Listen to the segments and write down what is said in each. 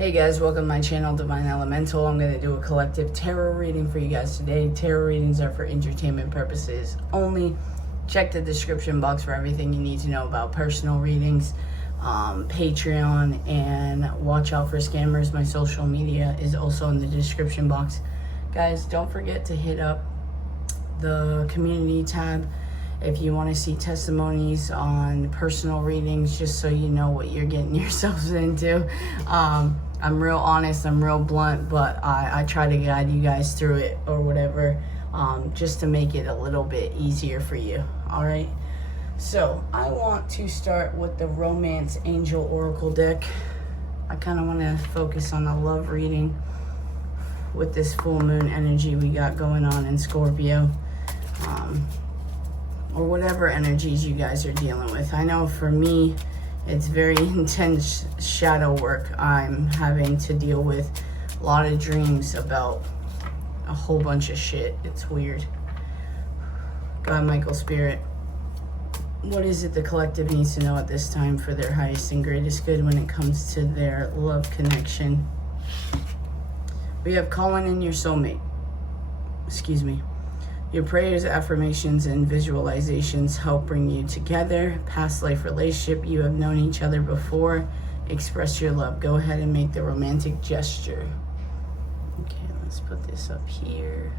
Hey guys, welcome to my channel, DivineElemental. I'm going to do a collective tarot reading for you guys today. Tarot readings are for entertainment purposes only. Check the description box for everything you need to know about personal readings, Patreon, and watch out for scammers. My social media is also in the description box. Guys, don't forget to hit up the community tab if you want to see testimonies on personal readings, just so you know what you're getting yourselves into. I'm real honest, I'm real blunt, but I try to guide you guys through it or whatever, just to make it a little bit easier for you. All right, so I want to start with the Romance Angel Oracle deck. I kind of want to focus on a love reading with this full moon energy we got going on in Scorpio, or whatever energies you guys are dealing with. I know for me, it's very intense shadow work. I'm having to deal with a lot of dreams about a whole bunch of shit. It's weird. God, Michael, Spirit, what is it the collective needs to know at this time for their highest and greatest good when it comes to their love connection? We have calling in your soulmate. Excuse me. Your prayers, affirmations, and visualizations help bring you together. Past life relationship, you have known each other before. Express your love. Go ahead and make the romantic gesture. Okay, let's put this up here.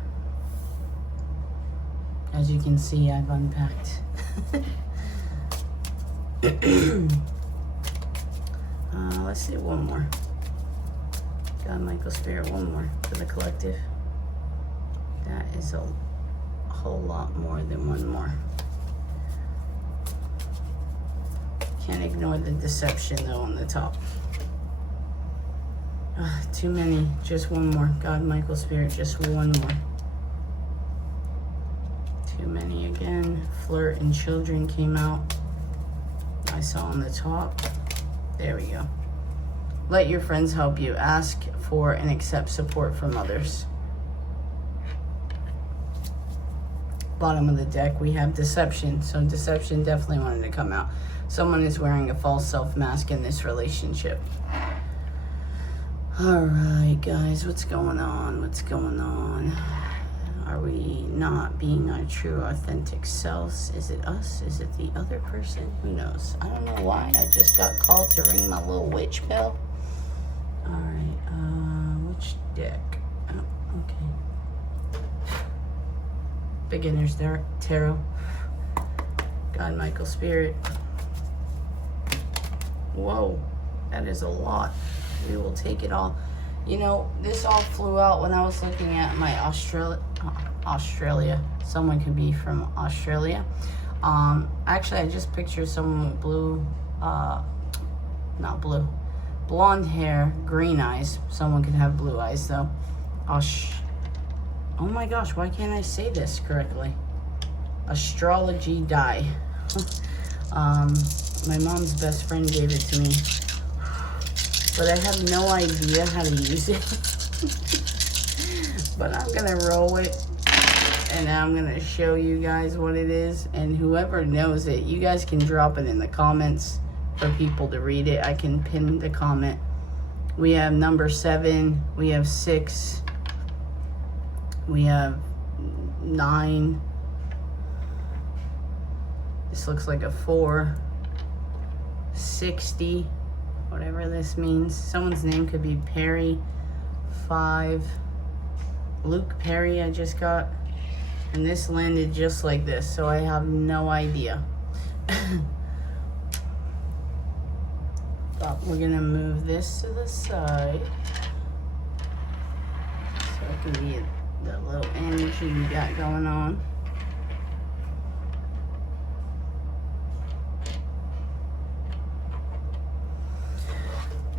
As you can see, I've unpacked. Let's do one more. God, Michael, Spirit, one more for the collective. That is a whole lot more than one more. Can't ignore the deception though on the top. Too many. Just one more. God, Michael, Spirit, just one more. Too many again. Flirt and children came out. I saw on the top. There we go. Let your friends help you. Ask for and accept support from others. Bottom of the deck, we have deception. So deception definitely wanted to come out. Someone is wearing a false self mask in this relationship. All right, guys, what's going on? What's going on? Are we not being our true, authentic selves? Is it us? Is it the other person? Who knows? I don't know why. I just got called to ring my little witch bell. All right, which deck? Oh, okay. Beginner's Tarot. God, Michael, Spirit. Whoa, that is a lot. We will take it all. You know, this all flew out when I was looking at my Australia. Someone could be from Australia. Actually, I just pictured someone with blue, not blue, blonde hair, green eyes. Someone could have blue eyes though. Oh my gosh, why can't I say this correctly? Astrology die. My mom's best friend gave it to me, but I have no idea how to use it. But I'm gonna roll it, and I'm gonna show you guys what it is, and whoever knows it, you guys can drop it in the comments for people to read it. I can pin the comment. We have number 7, we have 6, we have 9. This looks like a 4. 60, whatever this means. Someone's name could be Perry. 5. Luke Perry I just got. And this landed just like this, so I have no idea. But we're gonna move this to the side, so it can be the little energy you got going on.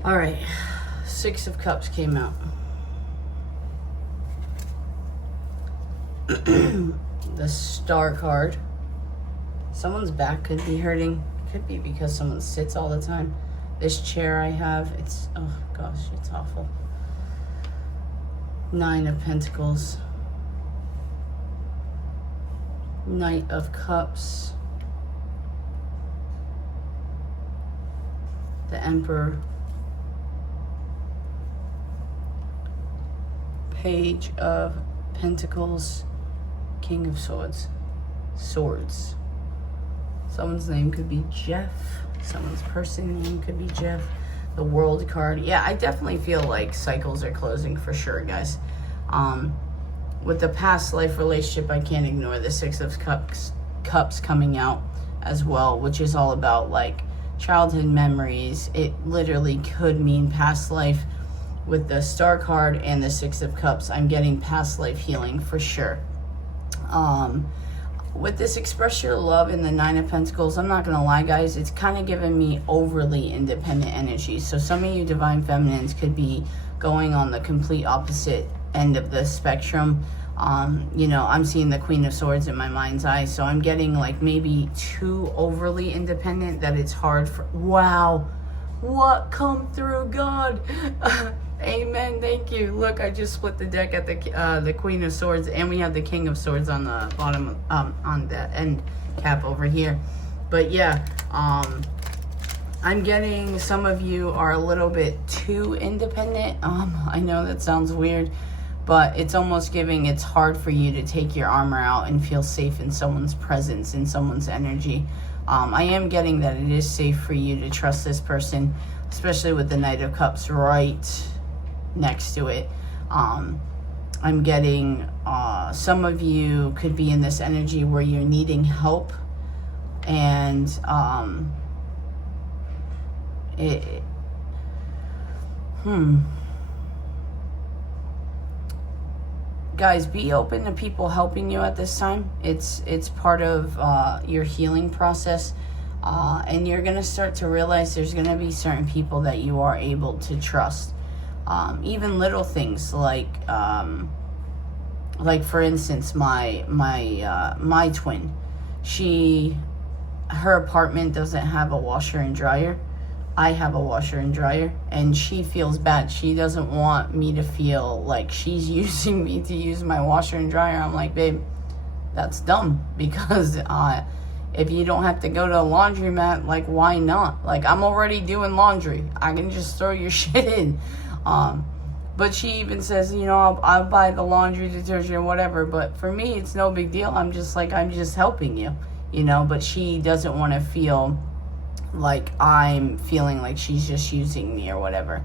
All right, 6 of Cups came out. The Star card. Someone's back could be hurting. Could be because someone sits all the time. This chair I have, it's, oh gosh, it's awful. 9 of Pentacles. Knight of Cups. The Emperor. Page of Pentacles, King of Swords. Swords. Someone's name could be Jeff. Someone's person name could be Jeff. The World card. Yeah, I definitely feel like cycles are closing for sure, guys. With the past life relationship, I can't ignore the Six of Cups coming out as well, which is all about like childhood memories. It literally could mean past life. With the Star card and the Six of Cups, I'm getting past life healing for sure. With this express your love in the Nine of Pentacles, I'm not gonna lie, guys, it's kind of giving me overly independent energy. So some of you divine feminines could be going on the complete opposite end of the spectrum. You know, I'm seeing the Queen of Swords in my mind's eye, so I'm getting like maybe too overly independent that it's hard for, wow, what come through, God? Amen, thank you. Look, I just split the deck at the Queen of Swords, and we have the King of Swords on the bottom, on the end cap over here. But yeah, I'm getting some of you are a little bit too independent. I know that sounds weird, but it's almost giving it's hard for you to take your armor out and feel safe in someone's presence, in someone's energy. I am getting that it is safe for you to trust this person, especially with the Knight of Cups right next to it. I'm getting some of you could be in this energy where you're needing help, and guys, be open to people helping you at this time. It's part of your healing process, and you're gonna start to realize there's gonna be certain people that you are able to trust. Even little things like for instance, my twin, her apartment doesn't have a washer and dryer. I have a washer and dryer, and she feels bad. She doesn't want me to feel like she's using me to use my washer and dryer. I'm like, babe, that's dumb, because if you don't have to go to a laundromat, like, why not? Like, I'm already doing laundry. I can just throw your shit in. But she even says, you know, I'll buy the laundry detergent or whatever. But for me, it's no big deal. I'm just like, I'm just helping you, you know. But she doesn't want to feel like I'm feeling like she's just using me or whatever.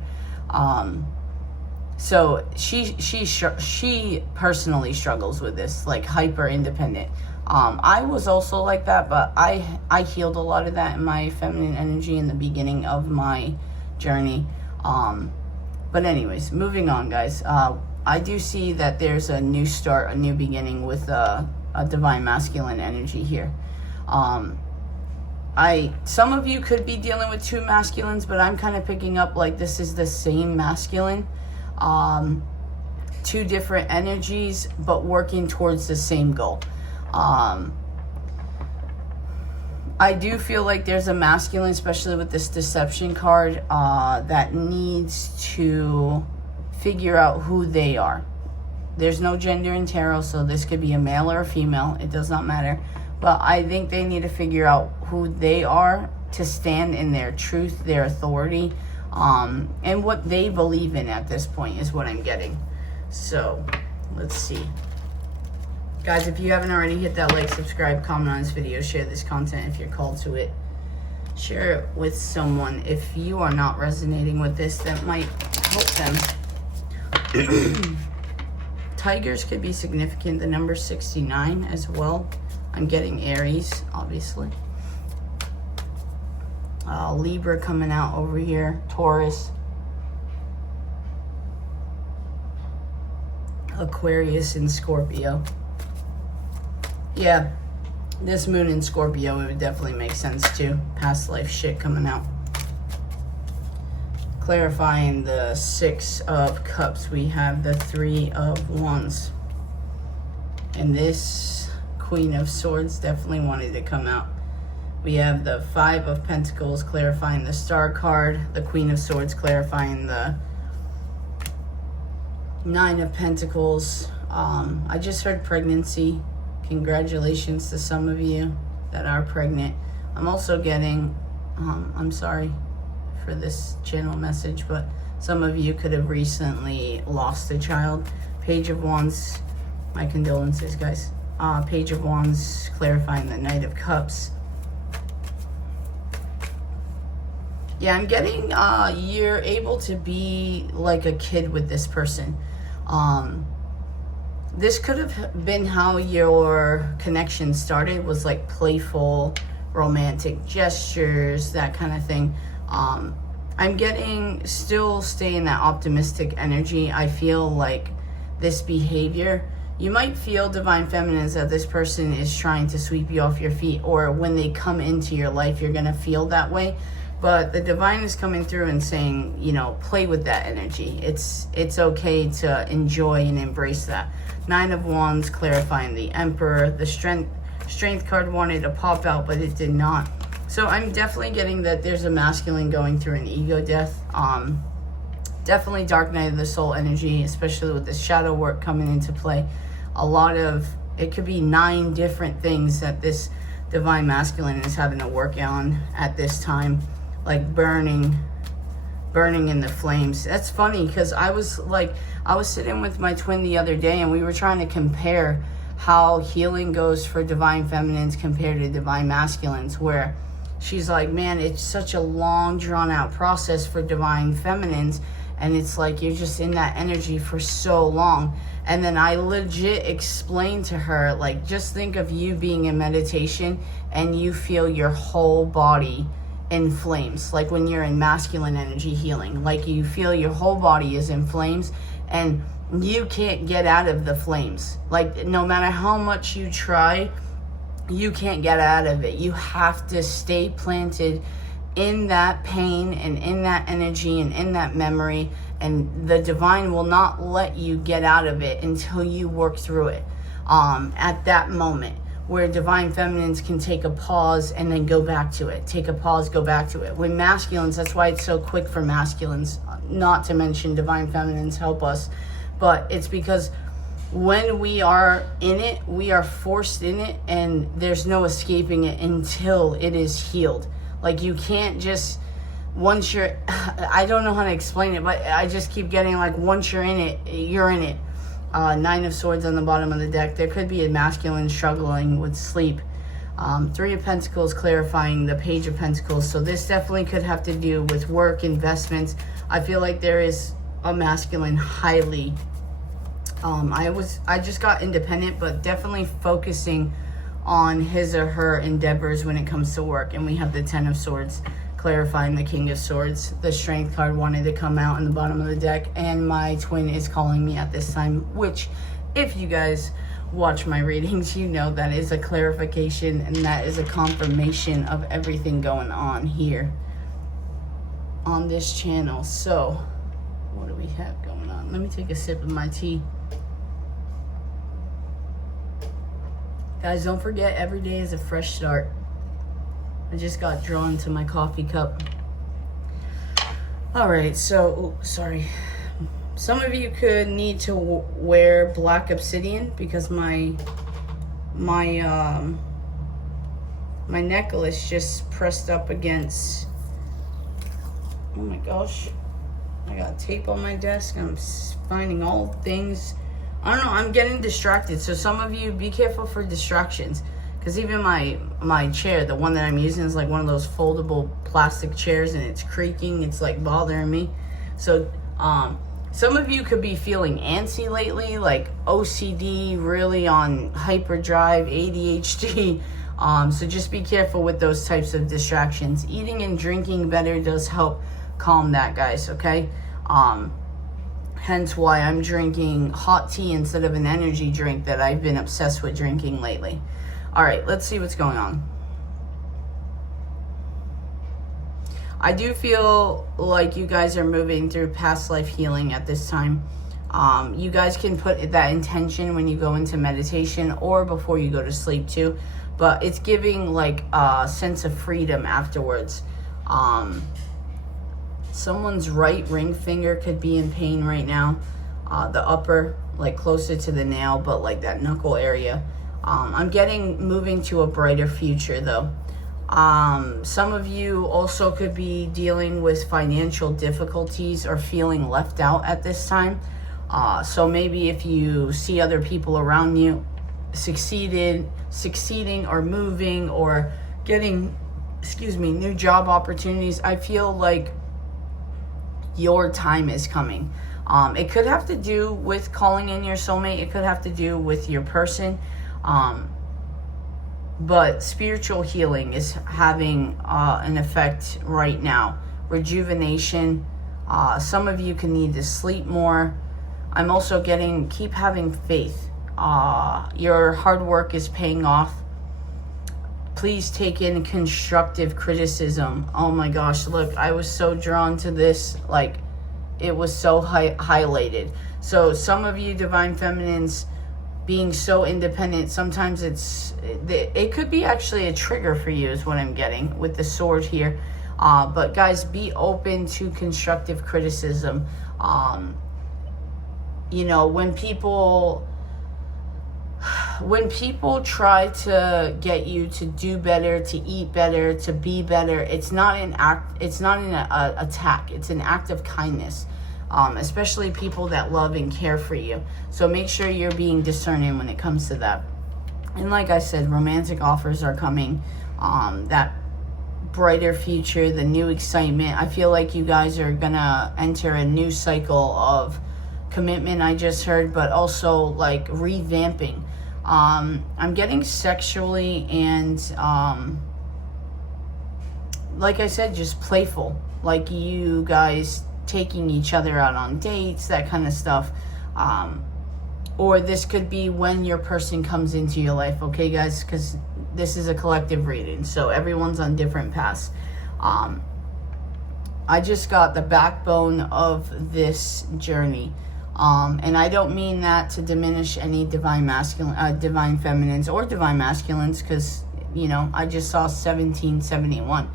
So she personally struggles with this, like hyper independent. I was also like that, but I healed a lot of that in my feminine energy in the beginning of my journey. But anyways, moving on, guys. I do see that there's a new start, a new beginning with a divine masculine energy here. Some of you could be dealing with two masculines, but I'm kind of picking up like this is the same masculine. Two different energies, but working towards the same goal. I do feel like there's a masculine, especially with this deception card, that needs to figure out who they are. There's no gender in tarot, so this could be a male or a female. It does not matter. But I think they need to figure out who they are to stand in their truth, their authority, and what they believe in at this point is what I'm getting. So, let's see. Guys, if you haven't already, hit that like, subscribe, comment on this video, share this content if you're called to it. Share it with someone if you are not resonating with this that might help them. Tigers could be significant. The number 69 as well. I'm getting Aries, obviously. Libra coming out over here. Taurus. Aquarius and Scorpio. Yeah, this moon in Scorpio, it would definitely make sense too. Past life shit coming out. Clarifying the Six of Cups, we have the Three of Wands. And this Queen of Swords definitely wanted to come out. We have the Five of Pentacles clarifying the Star card. The Queen of Swords clarifying the Nine of Pentacles. I just heard pregnancy. Congratulations to some of you that are pregnant. I'm also getting, I'm sorry for this channel message, but some of you could have recently lost a child. Page of Wands, my condolences, guys. Page of Wands, clarifying the Knight of Cups. Yeah, I'm getting, you're able to be like a kid with this person. This could have been how your connection started, was like playful, romantic gestures, that kind of thing. I'm getting, still stay in that optimistic energy. I feel like this behavior, you might feel, Divine Feminines, that this person is trying to sweep you off your feet, or when they come into your life, you're going to feel that way. But the Divine is coming through and saying, you know, play with that energy. It's okay to enjoy and embrace that. Nine of Wands, clarifying the Emperor. The Strength card wanted to pop out, but it did not. So I'm definitely getting that there's a masculine going through an ego death. Definitely Dark Night of the Soul energy, especially with the shadow work coming into play. A lot of, it could be 9 different things that this Divine Masculine is having to work on at this time. Like burning in the flames. That's funny, because I was sitting with my twin the other day, and we were trying to compare how healing goes for Divine Feminines compared to Divine Masculines, where she's like, man, it's such a long, drawn out process for Divine Feminines, and it's like you're just in that energy for so long. And then I legit explained to her, like, just think of you being in meditation and you feel your whole body in flames, like when you're in masculine energy healing, like you feel your whole body is in flames and you can't get out of the flames. Like no matter how much you try, you can't get out of it. You have to stay planted in that pain and in that energy and in that memory, and the Divine will not let you get out of it until you work through it. At that moment, where Divine Feminines can take a pause and then go back to it. Take a pause, go back to it. With masculines, that's why it's so quick for masculines, not to mention Divine Feminines help us. But it's because when we are in it, we are forced in it, and there's no escaping it until it is healed. Like you can't just, once you're, I don't know how to explain it, but I just keep getting like, once you're in it, you're in it. 9 of Swords on the bottom of the deck. There could be a masculine struggling with sleep. 3 of Pentacles, clarifying the Page of Pentacles. So this definitely could have to do with work, investments. I feel like there is a masculine highly, I just got independent, but definitely focusing on his or her endeavors when it comes to work. And we have the 10 of Swords, clarifying the King of Swords. The Strength card wanted to come out in the bottom of the deck, and my twin is calling me at this time, which, if you guys watch my readings, you know that is a clarification and that is a confirmation of everything going on here on this channel. So what do we have going on? Let me take a sip of my tea. Guys, don't forget, every day is a fresh start. I just got drawn to my coffee cup. All right, so, sorry. Some of you could need to wear black obsidian, because my necklace just pressed up against, oh my gosh, I got tape on my desk. I'm finding all things. I don't know, I'm getting distracted. So some of you, be careful for distractions. Because even my chair, the one that I'm using, is like one of those foldable plastic chairs, and it's creaking. It's like bothering me. So some of you could be feeling antsy lately, like OCD, really on hyperdrive, ADHD. So just be careful with those types of distractions. Eating and drinking better does help calm that, guys, okay? Hence why I'm drinking hot tea instead of an energy drink that I've been obsessed with drinking lately. All right, let's see what's going on. I do feel like you guys are moving through past life healing at this time. You guys can put that intention when you go into meditation or before you go to sleep too. But it's giving like a sense of freedom afterwards. Someone's right ring finger could be in pain right now. The upper, like closer to the nail, but like that knuckle area. I'm getting moving to a brighter future though. Some of you also could be dealing with financial difficulties or feeling left out at this time. So maybe if you see other people around you succeeding or moving or getting, new job opportunities, I feel like your time is coming. It could have to do with calling in your soulmate. It could have to do with your person. But spiritual healing is having an effect right now. Rejuvenation. Some of you can need to sleep more. I'm also getting, keep having faith. Your hard work is paying off. Please take in constructive criticism. Oh my gosh, look, I was so drawn to this. Like, it was so highlighted. So some of you divine feminines being so independent, sometimes it could be actually a trigger for you is what I'm getting with the sword here. But guys, be open to constructive criticism. When people try to get you to do better, to eat better, to be better, it's not an attack. It's an act of kindness. Especially people that love and care for you. So make sure you're being discerning when it comes to that. And like I said, romantic offers are coming. That brighter future, the new excitement. I feel like you guys are gonna enter a new cycle of commitment, I just heard, but also like revamping. I'm getting sexually and like I said, just playful. Like you guys taking each other out on dates, that kind of stuff. Or this could be when your person comes into your life, okay guys? Because this is a collective reading, so everyone's on different paths. I just got the backbone of this journey. And I don't mean that to diminish any divine feminines or divine masculines, because, I just saw 1771.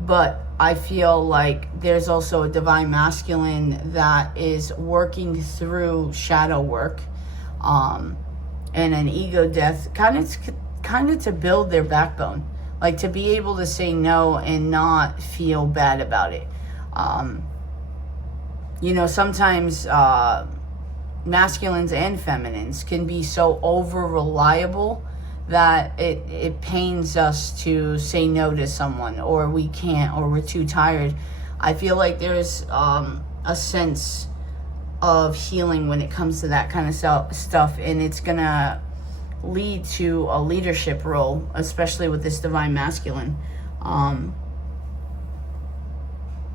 But I feel like there's also a divine masculine that is working through shadow work, and an ego death, kind of to build their backbone, like to be able to say no and not feel bad about it. Sometimes masculines and feminines can be so over reliable that it pains us to say no to someone, or we can't, or we're too tired. I feel like there's a sense of healing when it comes to that kind of stuff, and it's gonna lead to a leadership role, especially with this divine masculine.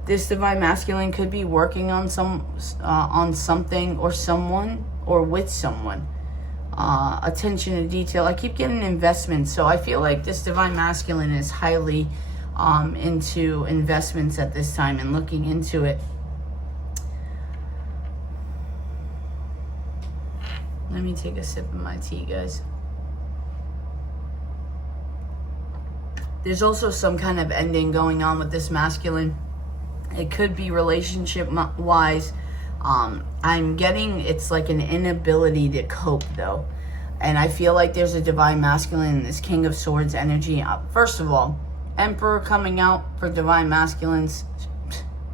This divine masculine could be working on something or someone, or with someone. Attention to detail. I keep getting investments, so I feel like this divine masculine is highly into investments at this time and looking into it. Let me take a sip of my tea, guys. There's also some kind of ending going on with this masculine. It could be relationship-wise. I'm getting, it's like an inability to cope, though. And I feel like there's a divine masculine in this King of Swords energy. First of all, Emperor coming out for divine masculines.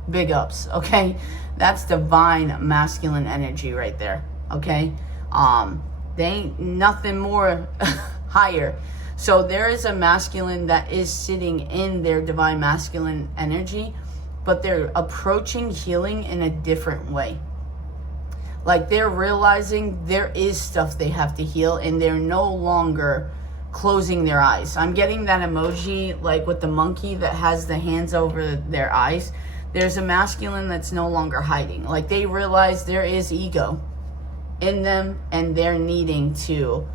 Big ups, okay? That's divine masculine energy right there, okay? They ain't nothing more higher. So there is a masculine that is sitting in their divine masculine energy, but they're approaching healing in a different way. Like they're realizing there is stuff they have to heal, and they're no longer closing their eyes. I'm getting that emoji like with the monkey that has the hands over their eyes. There's a masculine that's no longer hiding. Like they realize there is ego in them, and they're needing to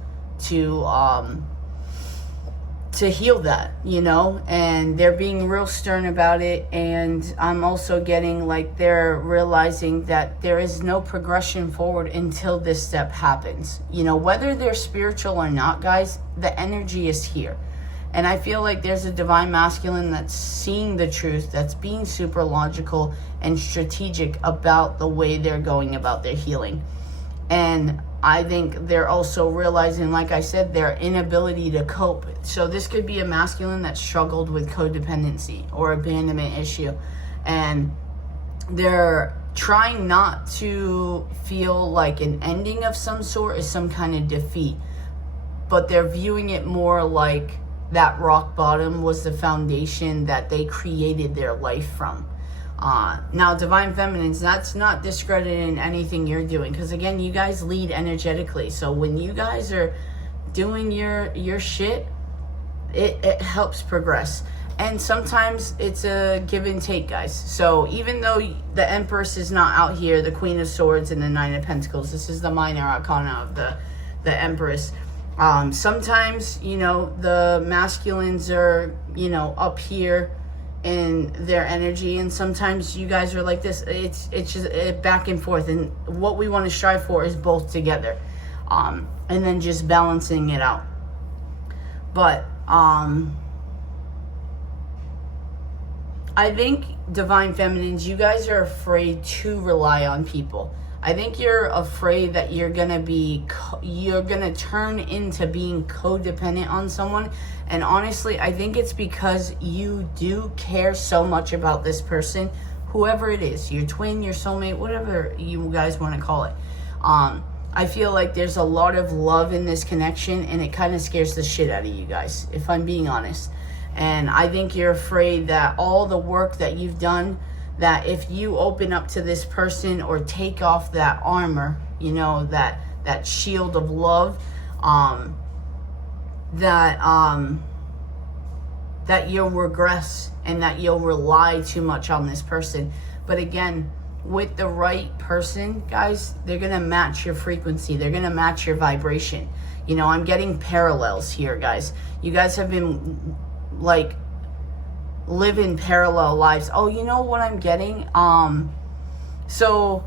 heal that, and they're being real stern about it. And I'm also getting like they're realizing that there is no progression forward until this step happens. Whether they're spiritual or not, guys, the energy is here. And I feel like there's a divine masculine that's seeing the truth, that's being super logical and strategic about the way they're going about their healing. And I think they're also realizing, like I said, their inability to cope. So this could be a masculine that struggled with codependency or abandonment issue. And they're trying not to feel like an ending of some sort is some kind of defeat, but they're viewing it more like that rock bottom was the foundation that they created their life from. Now, Divine Feminines, that's not discrediting anything you're doing, because again, you guys lead energetically. So when you guys are doing your shit, it helps progress. And sometimes it's a give and take, guys. So even though the Empress is not out here, the Queen of Swords and the Nine of Pentacles, this is the minor arcana of the Empress. Sometimes, you know, the masculines are, you know, up here in their energy, and sometimes you guys are like this. It's just back and forth, and what we want to strive for is both together, and then just balancing it out. But I think, Divine Feminines, you guys are afraid to rely on people. I think you're afraid that you're gonna turn into being codependent on someone. And honestly, I think it's because you do care so much about this person, whoever it is, your twin, your soulmate, whatever you guys want to call it. I feel like there's a lot of love in this connection, and it kind of scares the shit out of you guys, if I'm being honest. And I think you're afraid that all the work that you've done, that if you open up to this person or take off that armor, you know, that shield of love, that you'll regress and that you'll rely too much on this person. But again, with the right person, guys, they're going to match your frequency. They're going to match your vibration. You know, I'm getting parallels here, guys. You guys have been like living parallel lives. Oh, you know what I'm getting? So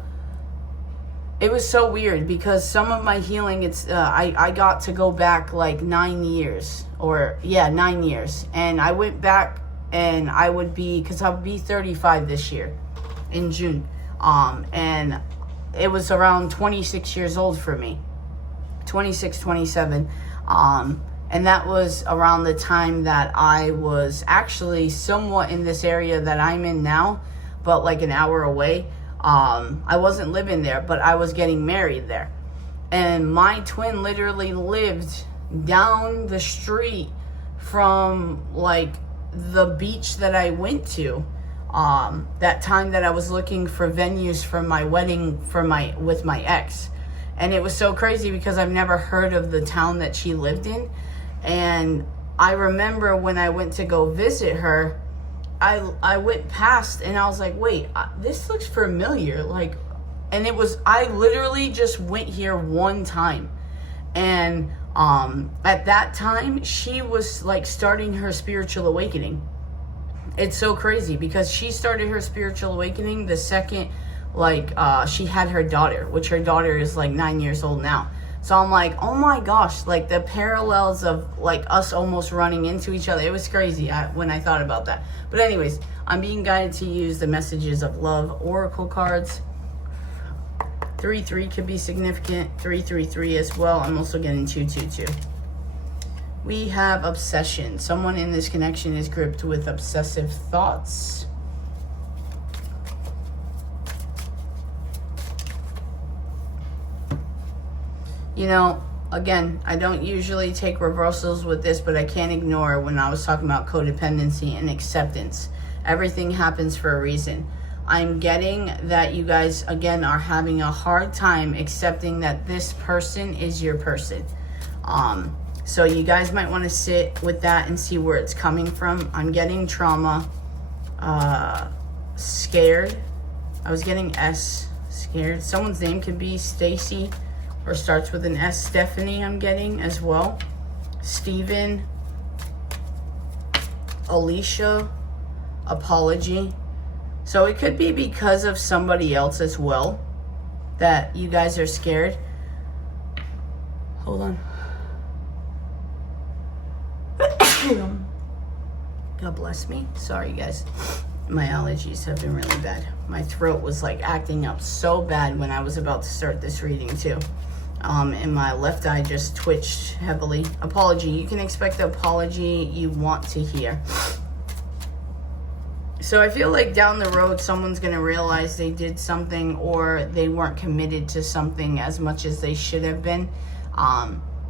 it was so weird because some of my healing, it's I got to go back like 9 years, or 9 years, and I went back, and I would be, because I'll be 35 this year in June, and it was around 26 years old for me, 26, 27, and that was around the time that I was actually somewhat in this area that I'm in now, but like an hour away. I wasn't living there, but I was getting married there. And my twin literally lived down the street from like the beach that I went to. That time that I was looking for venues for my wedding with my ex. And it was so crazy because I've never heard of the town that she lived in. And I remember when I went to go visit her, I went past and I was like, wait, this looks familiar. Like, and it was, I literally just went here one time. And at that time, she was like starting her spiritual awakening. It's so crazy because she started her spiritual awakening the second, like, she had her daughter, which her daughter is like 9 years old now. So I'm like, oh my gosh, like the parallels of like us almost running into each other. It was crazy when I thought about that. But anyways, I'm being guided to use the messages of love oracle cards. 3-3 could be significant. 3-3-3 as well. I'm also getting 2-2-2. We have obsession. Someone in this connection is gripped with obsessive thoughts. You know, again, I don't usually take reversals with this, but I can't ignore when I was talking about codependency and acceptance. Everything happens for a reason. I'm getting that you guys, again, are having a hard time accepting that this person is your person. So you guys might want to sit with that and see where it's coming from. I'm getting trauma, scared. I was getting S, scared. Someone's name could be Stacy, or starts with an S. Stephanie, I'm getting as well. Steven, Alicia, apology. So it could be because of somebody else as well that you guys are scared. Hold on. God bless me. Sorry, guys. My allergies have been really bad. My throat was like acting up so bad when I was about to start this reading too. And my left eye just twitched heavily. Apology. You can expect the apology you want to hear. So I feel like down the road, someone's going to realize they did something or they weren't committed to something as much as they should have been.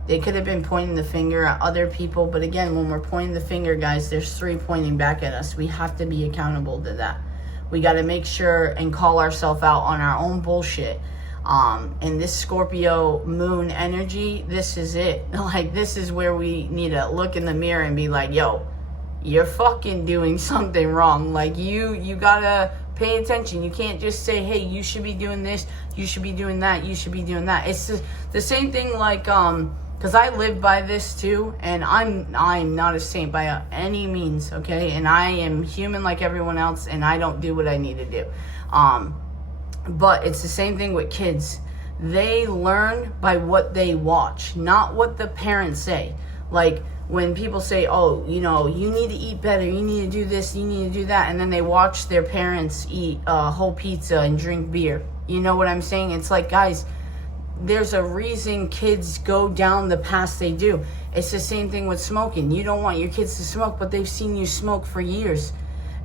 They could have been pointing the finger at other people. But again, when we're pointing the finger, guys, there's 3 pointing back at us. We have to be accountable to that. We got to make sure and call ourselves out on our own bullshit. And this Scorpio moon energy, this is it. Like, this is where we need to look in the mirror and be like, yo, you're fucking doing something wrong. Like, you gotta pay attention. You can't just say, hey, you should be doing this, you should be doing that, you should be doing that. It's the same thing, like, because I live by this too, and I'm not a saint by any means, okay? And I am human like everyone else, and I don't do what I need to do. But it's the same thing with kids. They learn by what they watch, not what the parents say. Like, when people say, oh, you know, you need to eat better, you need to do this, you need to do that, and then they watch their parents eat a whole pizza and drink beer. You know what I'm saying? It's like, guys, there's a reason kids go down the path they do. It's the same thing with smoking. You don't want your kids to smoke, but they've seen you smoke for years.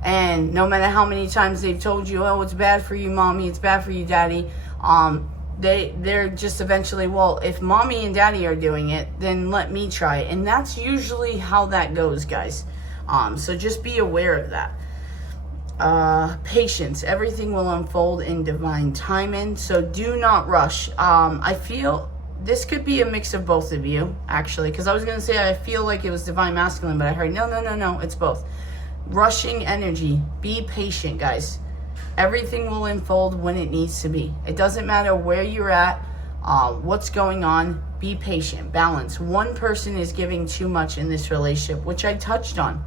And no matter how many times they've told you, oh, it's bad for you, mommy, it's bad for you, daddy, they're just eventually, well, if mommy and daddy are doing it, then let me try it. And that's usually how that goes, guys. So just be aware of that. Patience. Everything will unfold in divine timing. So do not rush. I feel this could be a mix of both of you, actually. Because I was going to say I feel like it was divine masculine, but I heard, no, it's both. Rushing energy. Be patient, guys. Everything will unfold when it needs to be. It doesn't matter where you're at, what's going on. Be patient. Balance. One person is giving too much in this relationship, which I touched on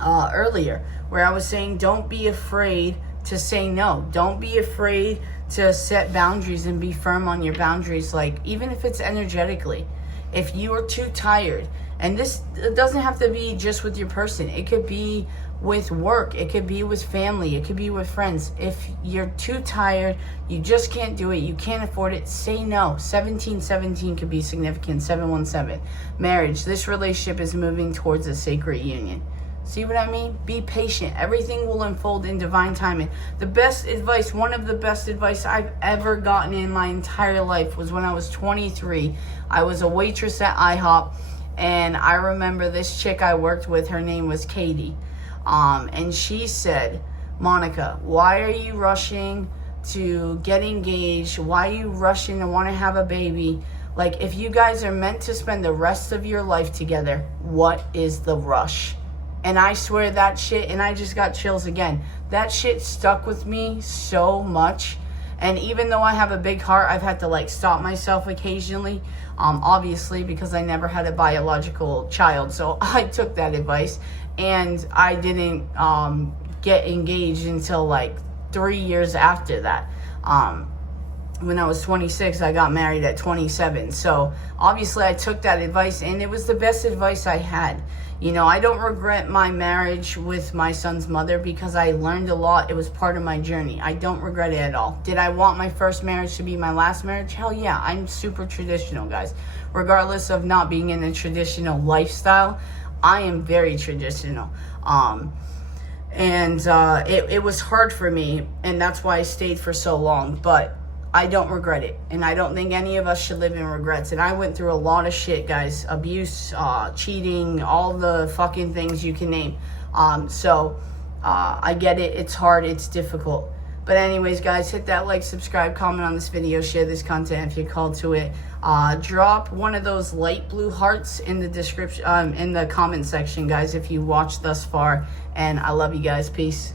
earlier, where I was saying don't be afraid to say no. Don't be afraid to set boundaries and be firm on your boundaries. Like, even if it's energetically, if you are too tired, and this doesn't have to be just with your person. It could be with work. It could be with family. It could be with friends. If you're too tired, you just can't do it, you can't afford it, say no. 1717 could be significant. 717. Marriage. This relationship is moving towards a sacred union. See what I mean? Be patient. Everything will unfold in divine timing. The best advice, one of the best advice I've ever gotten in my entire life was when I was 23. I was a waitress at IHOP. And I remember this chick I worked with, her name was Katie. And she said, Monica, why are you rushing to get engaged? Why are you rushing to want to have a baby? Like, if you guys are meant to spend the rest of your life together, what is the rush? And I swear that shit, and I just got chills again. That shit stuck with me so much. And even though I have a big heart, I've had to, like, stop myself occasionally. Obviously, because I never had a biological child. So I took that advice. And I didn't get engaged until, like, 3 years after that. When I was 26, I got married at 27. So obviously I took that advice, and it was the best advice I had. You know, I don't regret my marriage with my son's mother because I learned a lot. It was part of my journey. I don't regret it at all. Did I want my first marriage to be my last marriage? Hell yeah. I'm super traditional, guys. Regardless of not being in a traditional lifestyle, I am very traditional. It was hard for me, and that's why I stayed for so long. But I don't regret it, and I don't think any of us should live in regrets. And I went through a lot of shit, guys. Abuse, cheating, all the fucking things you can name. I get it. It's hard. It's difficult. But anyways, guys, hit that like, subscribe, comment on this video, share this content if you're called to it. Drop one of those light blue hearts in the description, in the comment section, guys, if you watched thus far. And I love you guys. Peace.